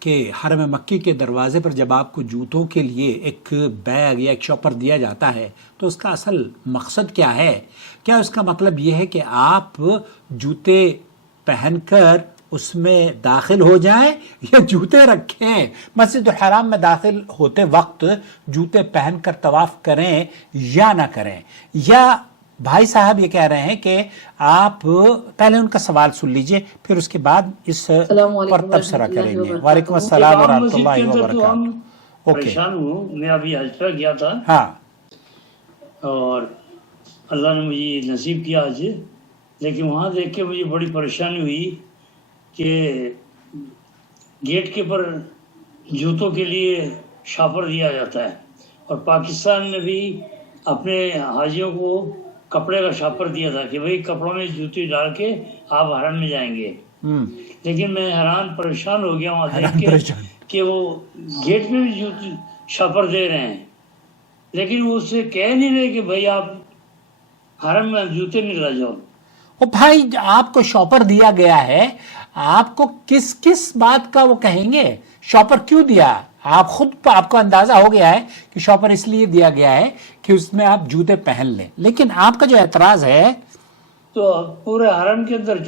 کہ حرم مکی کے دروازے پر جب آپ کو جوتوں کے لیے ایک بیگ یا ایک شاپر دیا جاتا ہے تو اس کا اصل مقصد کیا ہے؟ کیا اس کا مطلب یہ ہے کہ آپ جوتے پہن کر اس میں داخل ہو جائیں یا جوتے رکھیں؟ مسجد الحرام میں داخل ہوتے وقت جوتے پہن کر طواف کریں یا نہ کریں؟ یا بھائی صاحب یہ کہہ رہے ہیں کہ آپ پہلے ان کا سوال سن لیجئے پھر اس کے بعد اس پر تبصرہ کریں گے۔ وعلیکم السلام ورحمۃ اللہ وبرکاتہ۔ پریشان ہوں، میں ابھی حج پر گیا تھا ہاں، اور اللہ نے مجھے نصیب کیا حج، لیکن وہاں دیکھ کے مجھے بڑی پریشانی ہوئی کہ گیٹ کے پر جوتوں کے لیے شاپر دیا جاتا ہے، اور پاکستان نے بھی اپنے حاجیوں کو کپڑے کا شاپر دیا تھا کہ بھئی کپڑوں میں جوتی ڈال کے آپ حرم میں جائیں گے۔ لیکن میں حیران پریشان ہو گیا وہاں دیکھ کے کہ وہ گیٹ میں بھی جوتی شاپر دے رہے ہیں، لیکن وہ اس سے کہہ نہیں رہے کہ بھئی آپ حرم میں جوتے نہیں لا جاؤ۔ وہ بھائی آپ کو شاپر دیا گیا ہے، آپ کو کس کس بات کا وہ کہیں گے؟ شاپر کیوں دیا؟ آپ خود آپ کو اندازہ ہو گیا ہے کہ شاپر اس لیے دیا گیا ہے کہ اس میں آپ جوتے پہن لیں، لیکن آپ کا جو اعتراض ہے تو پورے حرم کے اندر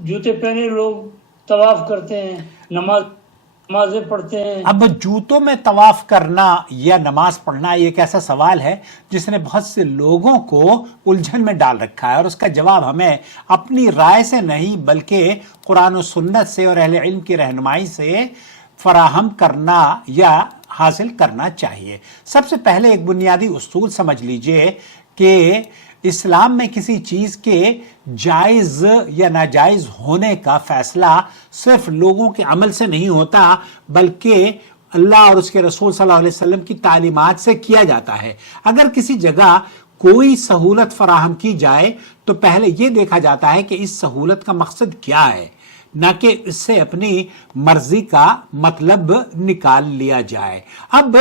جوتے پہنے لوگ طواف کرتے ہیں، نمازیں پڑھتے ہیں۔ اب جوتوں میں طواف کرنا یا نماز پڑھنا یہ ایک ایسا سوال ہے جس نے بہت سے لوگوں کو الجھن میں ڈال رکھا ہے، اور اس کا جواب ہمیں اپنی رائے سے نہیں بلکہ قرآن و سنت سے اور اہل علم کی رہنمائی سے فراہم کرنا یا حاصل کرنا چاہیے۔ سب سے پہلے ایک بنیادی اصول سمجھ لیجئے کہ اسلام میں کسی چیز کے جائز یا ناجائز ہونے کا فیصلہ صرف لوگوں کے عمل سے نہیں ہوتا بلکہ اللہ اور اس کے رسول صلی اللہ علیہ وسلم کی تعلیمات سے کیا جاتا ہے۔ اگر کسی جگہ کوئی سہولت فراہم کی جائے تو پہلے یہ دیکھا جاتا ہے کہ اس سہولت کا مقصد کیا ہے، نہ کہ اس سے اپنی مرضی کا مطلب نکال لیا جائے۔ اب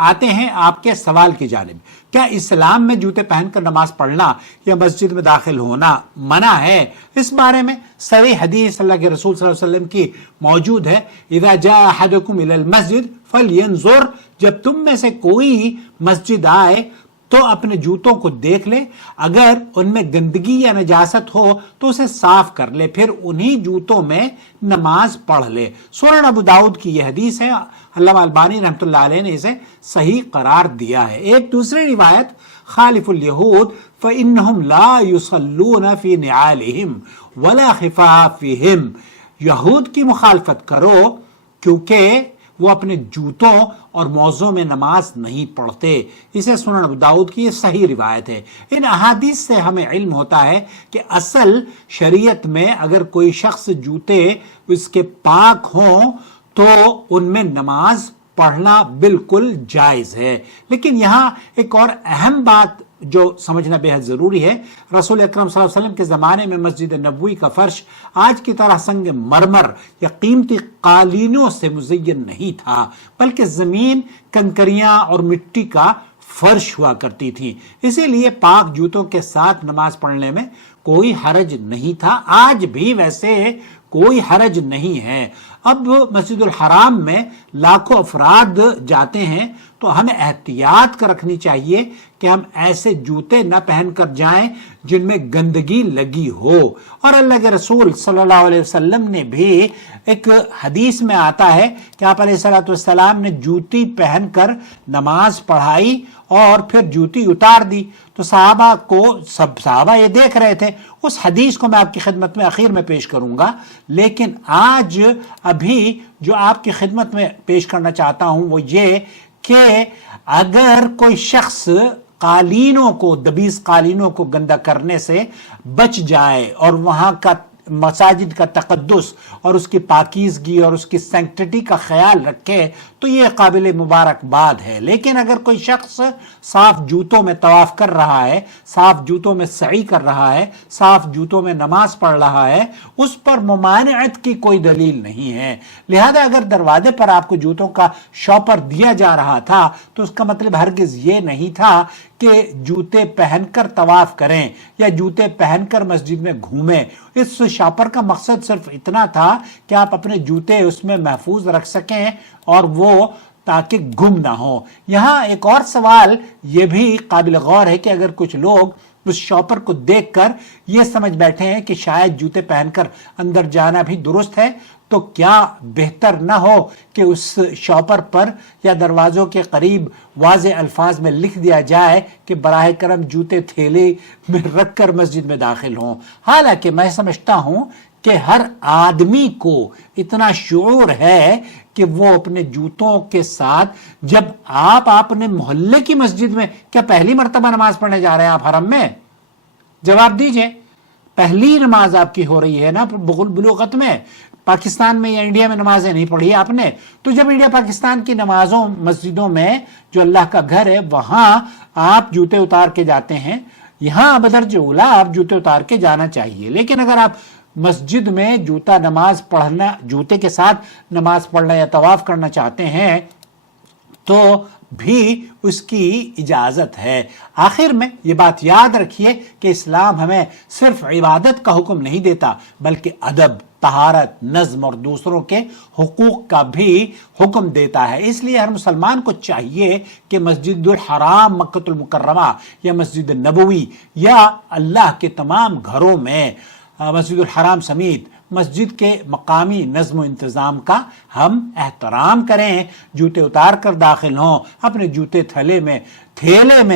آتے ہیں آپ کے سوال کی جانب، کیا اسلام میں جوتے پہن کر نماز پڑھنا یا مسجد میں داخل ہونا منع ہے؟ اس بارے میں صحیح حدیث اللہ کے رسول صلی اللہ علیہ وسلم کی موجود ہے، اذا جاء احدکم الی المسجد فلینظر، جب تم میں سے کوئی مسجد آئے تو اپنے جوتوں کو دیکھ لے، اگر ان میں گندگی یا نجاست ہو تو اسے صاف کر لے، پھر انہی جوتوں میں نماز پڑھ لے۔ سنن ابو داؤد کی یہ حدیث ہے، علامہ البانی رحمۃ اللہ علیہ نے اسے صحیح قرار دیا ہے۔ ایک دوسری روایت، خالف الیہود فإنہم لا یصلون فی نعالہم ولا خفافہم، یہود کی مخالفت کرو کیونکہ وہ اپنے جوتوں اور موزوں میں نماز نہیں پڑھتے۔ اسے سنن ابو داؤد کی یہ صحیح روایت ہے۔ ان احادیث سے ہمیں علم ہوتا ہے کہ اصل شریعت میں اگر کوئی شخص جوتے اس کے پاک ہوں تو ان میں نماز پڑھنا بالکل جائز ہے۔ لیکن یہاں ایک اور اہم بات جو سمجھنا بے حد ضروری ہے، رسول اکرم صلی اللہ علیہ وسلم کے زمانے میں مسجد نبوی کا فرش آج کی طرح سنگ مرمر یا قیمتی قالینوں سے مزین نہیں تھا، بلکہ زمین کنکریاں اور مٹی کا فرش ہوا کرتی تھی، اسی لیے پاک جوتوں کے ساتھ نماز پڑھنے میں کوئی حرج نہیں تھا، آج بھی ویسے کوئی حرج نہیں ہے۔ اب مسجد الحرام میں لاکھوں افراد جاتے ہیں تو ہمیں احتیاط کر رکھنی چاہیے کہ ہم ایسے جوتے نہ پہن کر جائیں جن میں گندگی لگی ہو، اور اللہ کے رسول صلی اللہ علیہ وسلم نے بھی ایک حدیث میں آتا ہے کہ آپ علیہ الصلوۃ والسلام نے جوتی پہن کر نماز پڑھائی اور پھر جوتی اتار دی، تو صحابہ یہ دیکھ رہے تھے۔ اس حدیث کو میں آپ کی خدمت میں اخیر میں پیش کروں گا، لیکن آج ابھی جو آپ کی خدمت میں پیش کرنا چاہتا ہوں وہ یہ کہ اگر کوئی شخص قالینوں کو، دبیس قالینوں کو گندا کرنے سے بچ جائے اور وہاں کا مساجد کا تقدس اور اس کی پاکیزگی اور اس کی سینکٹیٹی کا خیال رکھے تو یہ قابل مبارکباد ہے۔ لیکن اگر کوئی شخص صاف جوتوں میں طواف کر رہا ہے، صاف جوتوں میں سعی کر رہا ہے، صاف جوتوں میں نماز پڑھ رہا ہے، اس پر ممانعت کی کوئی دلیل نہیں ہے۔ لہذا اگر دروازے پر آپ کو جوتوں کا شاپر دیا جا رہا تھا تو اس کا مطلب ہرگز یہ نہیں تھا کہ جوتے پہن کر طواف کریں یا جوتے پہن کر مسجد میں گھومیں. اس شاپر کا مقصد صرف اتنا تھا کہ آپ اپنے جوتے اس میں محفوظ رکھ سکیں اور وہ تاکہ گم نہ ہو. یہاں ایک اور سوال یہ بھی قابل غور ہے کہ اگر کچھ لوگ اس شاپر کو دیکھ کر یہ سمجھ بیٹھے ہیں کہ شاید جوتے پہن کر اندر جانا بھی درست ہے، تو کیا بہتر نہ ہو کہ اس شاپر پر یا دروازوں کے قریب واضح الفاظ میں لکھ دیا جائے کہ براہ کرم جوتے تھیلے میں رکھ کر مسجد میں داخل ہوں. حالانکہ میں سمجھتا ہوں کہ ہر آدمی کو اتنا شعور ہے کہ وہ اپنے جوتوں کے ساتھ، جب آپ اپنے محلے کی مسجد میں، کیا پہلی مرتبہ نماز پڑھنے جا رہے ہیں آپ حرم میں؟ جواب دیجئے. پہلی نماز آپ کی ہو رہی ہے نا بلوغت میں. پاکستان میں یا انڈیا میں نمازیں نہیں پڑھی آپ نے. تو جب انڈیا پاکستان کی نمازوں مسجدوں میں جو اللہ کا گھر ہے وہاں آپ جوتے اتار کے جاتے ہیں، یہاں بدرجہ اولیٰ آپ جوتے اتار کے جانا چاہیے. لیکن اگر آپ مسجد میں جوتا نماز پڑھنا، جوتے کے ساتھ نماز پڑھنا یا طواف کرنا چاہتے ہیں تو بھی اس کی اجازت ہے. آخر میں یہ بات یاد رکھیے کہ اسلام ہمیں صرف عبادت کا حکم نہیں دیتا بلکہ ادب، طہارت، نظم اور دوسروں کے حقوق کا بھی حکم دیتا ہے. اس لیے ہر مسلمان کو چاہیے کہ مسجد الحرام مکۃ المکرمہ یا مسجد نبوی یا اللہ کے تمام گھروں میں مسجد الحرام سمیت مسجد کے مقامی نظم و انتظام کا ہم احترام کریں. جوتے اتار کر داخل ہوں، اپنے جوتے تھیلے میں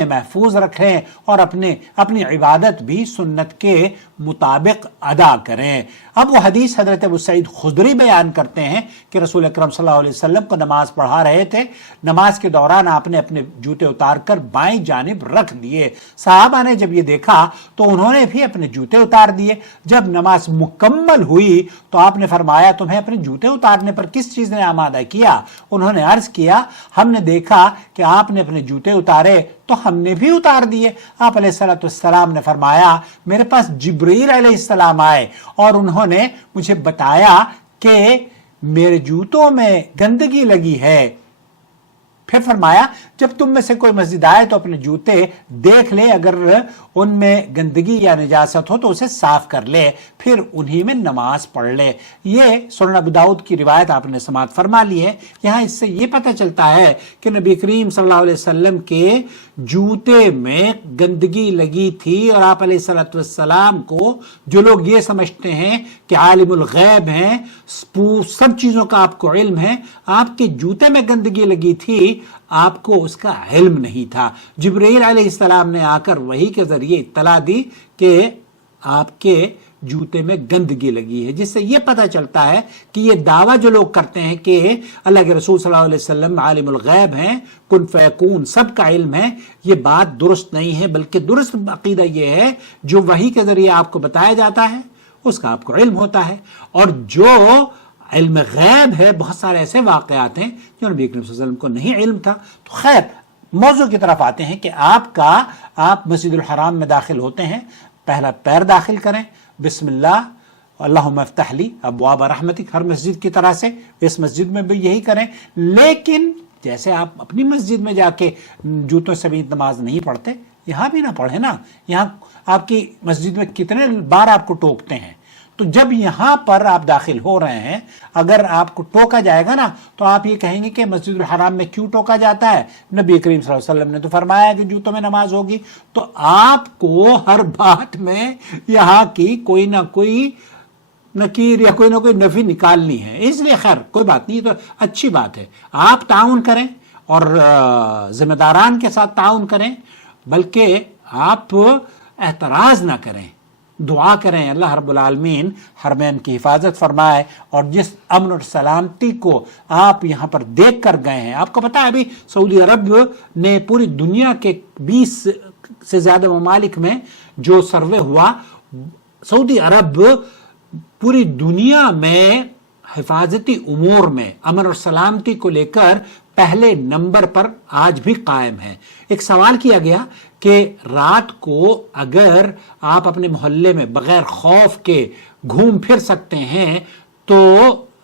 محفوظ رکھیں اور اپنی عبادت بھی سنت کے مطابق ادا کریں. اب وہ حدیث حضرت ابو سعید خدری بیان کرتے ہیں کہ رسول اکرم صلی اللہ علیہ وسلم کو نماز پڑھا رہے تھے. نماز کے دوران آپ نے اپنے جوتے اتار کر بائیں جانب رکھ دیے. صحابہ نے جب یہ دیکھا تو انہوں نے بھی اپنے جوتے اتار دیے. جب نماز مکمل ہوئی تو آپ نے فرمایا تمہیں اپنے جوتے اتارنے پر کس چیز نے آمادہ کیا؟ انہوں نے عرض کیا ہم نے دیکھا کہ آپ نے اپنے جوتے اتارے تو ہم نے بھی اتار دیے. آپ علیہ السلام نے فرمایا میرے پاس جبرائیل علیہ السلام آئے اور انہوں نے مجھے بتایا کہ میرے جوتوں میں گندگی لگی ہے. پھر فرمایا جب تم میں سے کوئی مسجد آئے تو اپنے جوتے دیکھ لے، اگر ان میں گندگی یا نجاست ہو تو اسے صاف کر لے، پھر انہی میں نماز پڑھ لے. یہ سنن ابو داؤد کی روایت آپ نے سماعت فرما لی ہے. یہاں اس سے یہ پتہ چلتا ہے کہ نبی کریم صلی اللہ علیہ وسلم کے جوتے میں گندگی لگی تھی اور آپ علیہ السلام کو جو لوگ یہ سمجھتے ہیں کہ عالم الغیب ہیں، سب چیزوں کا آپ کو علم ہے، آپ کے جوتے میں گندگی لگی تھی، آپ کو اس کا علم نہیں تھا. جبرائیل علیہ السلام نے آ کر وحی کے ذریعے اطلاع دی کہ آپ کے جوتے میں گندگی لگی ہے، جس سے یہ پتہ چلتا ہے کہ یہ دعویٰ جو لوگ کرتے ہیں کہ اللہ کے رسول صلی اللہ علیہ وسلم عالم الغیب ہیں، کن فیکون، سب کا علم ہے، یہ بات درست نہیں ہے. بلکہ درست عقیدہ یہ ہے جو وحی کے ذریعے آپ کو بتایا جاتا ہے اس کا آپ کو علم ہوتا ہے، اور جو علم غیب ہے بہت سارے ایسے واقعات ہیں جو نبی کریم صلی اللہ علیہ وسلم کو نہیں علم تھا. تو خیر موضوع کی طرف آتے ہیں کہ آپ مسجد الحرام میں داخل ہوتے ہیں، پہلا پیر داخل کریں، بسم اللہ اللہم افتح لی ابواب رحمتک، ہر مسجد کی طرح سے اس مسجد میں بھی یہی کریں. لیکن جیسے آپ اپنی مسجد میں جا کے جوتوں سمیت نماز نہیں پڑھتے، یہاں بھی نہ پڑھیں نا. یہاں آپ کی مسجد میں کتنے بار آپ کو ٹوکتے ہیں، تو جب یہاں پر آپ داخل ہو رہے ہیں اگر آپ کو ٹوکا جائے گا نا تو آپ یہ کہیں گے کہ مسجد الحرام میں کیوں ٹوکا جاتا ہے؟ نبی کریم صلی اللہ علیہ وسلم نے تو فرمایا کہ جوتوں میں نماز ہوگی. تو آپ کو ہر بات میں یہاں کی کوئی نہ کوئی نکیر یا کوئی نہ کوئی نفی نکالنی ہے. اس لیے خیر کوئی بات نہیں، تو اچھی بات ہے. آپ تعاون کریں اور ذمہ داران کے ساتھ تعاون کریں، بلکہ آپ اعتراض نہ کریں، دعا کریں اللہ رب العالمین حرمین کی حفاظت فرمائے. اور جس امن اور سلامتی کو آپ یہاں پر دیکھ کر گئے ہیں، آپ کو پتا ہے ابھی سعودی عرب نے پوری دنیا کے 20 سے زیادہ ممالک میں جو سروے ہوا، سعودی عرب پوری دنیا میں حفاظتی امور میں امن اور سلامتی کو لے کر پہلے نمبر پر آج بھی قائم ہے. ایک سوال کیا گیا کہ رات کو اگر آپ اپنے محلے میں بغیر خوف کے گھوم پھر سکتے ہیں تو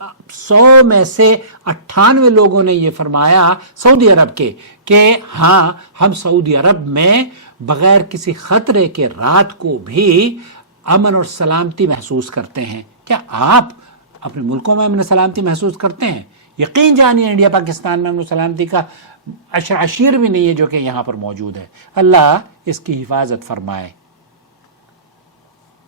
100 میں سے 98 لوگوں نے یہ فرمایا سعودی عرب کے کہ ہاں ہم سعودی عرب میں بغیر کسی خطرے کے رات کو بھی امن اور سلامتی محسوس کرتے ہیں۔ کیا آپ اپنے ملکوں میں امن و سلامتی محسوس کرتے ہیں؟ یقین جانیے انڈیا پاکستان میں امن و سلامتی کا عشیر بھی نہیں ہے جو کہ یہاں پر موجود ہے۔ اللہ اس کی حفاظت فرمائے۔